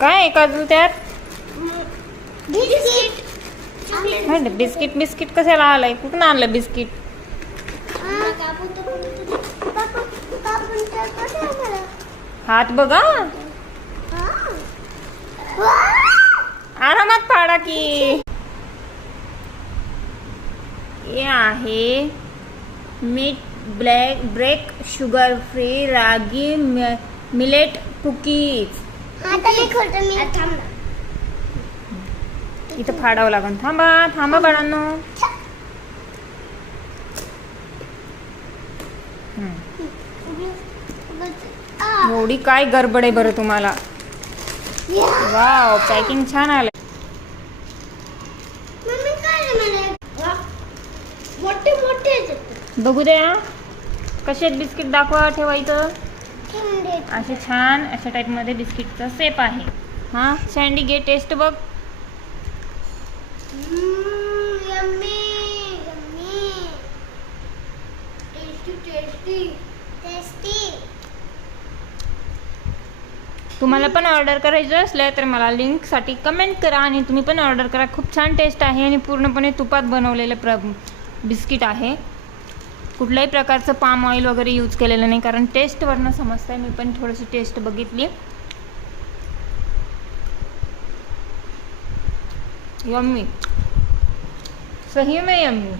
काय आहे काजू त्यात? बिस्किट. बिस्किट बिस्किट कशाला आलंय? कुठून आणलं बिस्किट? हात बघा, आरामात पाडा की. हे आहे मीठ ब्रेक शुगर फ्री रागी मिलेट कुकीज. इथं फाडावं लागेल. थांबा थांबा बाळांनो. एवढी काय गडबड आहे बरं तुम्हाला? वाव, पॅकिंग छान आलं. मोठे मोठे बघू द्या कसे आहेत बिस्किट. दाखवा, ठेवायचं असे छान अशा टाइप मध्ये बिस्किटचा शेप आहे. हा सँडी घे, टेस्ट बघ. तुम्हाला पण ऑर्डर करायचं असलं तर मला लिंकसाठी कमेंट करा आणि तुम्ही पण ऑर्डर करा. खूप छान टेस्ट आहे आणि पूर्णपणे तुपात बनवलेलं बिस्किट आहे. कुठल्याही प्रकारचं पाम ऑइल वगैरे यूज केलेलं नाही, कारण टेस्टवरनं समजतं आहे. मी पण थोडीशी टेस्ट बघितली. यम्मी, सही में यम्मी.